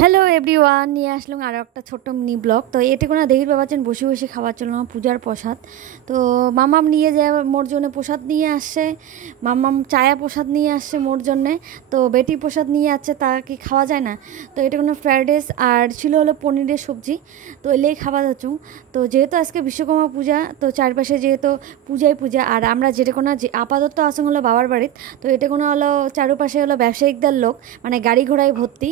Hello everyone, নিয়ে আসলাম আরও একটা ছোট্ট মিনি ব্লগ। তো এতে কোনো দেখির পাচ্ছেন বসে বসে খাবার চলো পূজার প্রসাদ। তো মামাম নিয়ে যায় মোর জন্য প্রসাদ নিয়ে আসছে, মামাম চায়া প্রসাদ নিয়ে আসছে মোর জন্যে। তো বেটি প্রসাদ নিয়ে আসছে, তা কি খাওয়া যায় না। তো এটা কোনো ফ্রাইড রাইস আর ছিল হলো পনিরের সবজি। তো এলেই খাওয়া যাচ্ছ। তো যেহেতু আজকে বিশ্বকর্মা পূজা, তো চারপাশে যেহেতু পূজাই পূজা, আর আমরা যেটা কোনো যে আপাতত আসং হলো বাবার বাড়ির। তো এটা কোনো হলো চারপাশে হলো ব্যবসায়িকদের লোক, মানে গাড়ি ঘোড়ায় ভর্তি।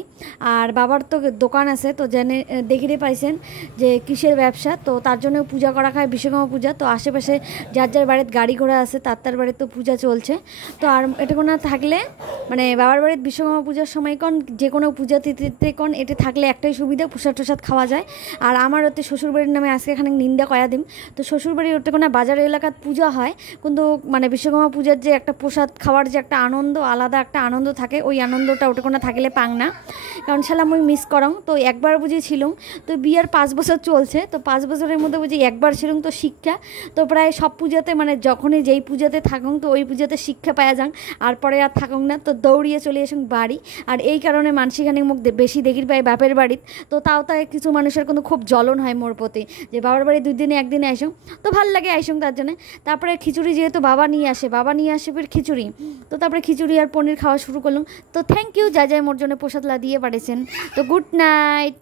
আর বাবার তো দোকান আছে, তো জেনে দেখিতে পাইছেন যে কিসের ব্যবসা। তো তার জন্য পূজা করা হয় বিশ্বকর্মা পূজা। তো আশেপাশে যার যার বাড়িতে গাড়ি ঘোড়া আছে তার বাড়িতে তো পূজা চলছে। তো আর এটা কোনো থাকলে মানে বাবার বাড়িতে বিশ্বকর্মা পূজার সময় কোন যে কোনো পূজা তিথিতে কোন এটা থাকলে একটাই সুবিধা, প্রসাদ টসাদ খাওয়া যায়। আর আমার ওতে শ্বশুরবাড়ির নামে আজকে এখানে নিন্দা কয়া দিম। তো শ্বশুরবাড়ির ওতে কোনো বাজার এলাকাত পূজা হয়, কিন্তু মানে বিশ্বকর্মা পূজার যে একটা প্রসাদ খাওয়ার যে একটা আনন্দ, আলাদা একটা আনন্দ থাকে, ওই আনন্দটা ওটা কোনো থাকলে পাং না। কারণ সালাম ওই মিস করং। তো একবার বুঝেছিলাম, তো বিয়ের 5 বছর চলছে, তো 5 বছরের মধ্যে বুঝি একবার ছিলাম। তো শিক্ষা তো প্রায় সব পূজাতে, মানে যখনই যেই পূজাতে থাকুন তো ওই পূজাতে শিক্ষা পাওয়া যান, আর পরে আর থাকুন না। তো দৌড়িয়ে চলে আসুন বাড়ি। আর এই কারণে মানসিখানিক মুখ বেশি দেখির পাই বাপের বাড়িত। তো তাও তাই কিছু মানুষের কিন্তু খুব জ্বলন হয় মোর প্রতি, যে বাবার বাড়ি 2 দিনে 1 দিনে আইসুন। তো ভাল লাগে আইসুন তার জন্য। তারপরে খিচুড়ি যেহেতু বাবা নিয়ে আসে ফের খিচুড়ি। তো তারপরে খিচুড়ি আর পনির খাওয়া শুরু করলাম। তো থ্যাংক ইউ যা মোর জন্য প্রসাদ লা দিয়ে পাঠিয়েছেন। তো গুড নাইট।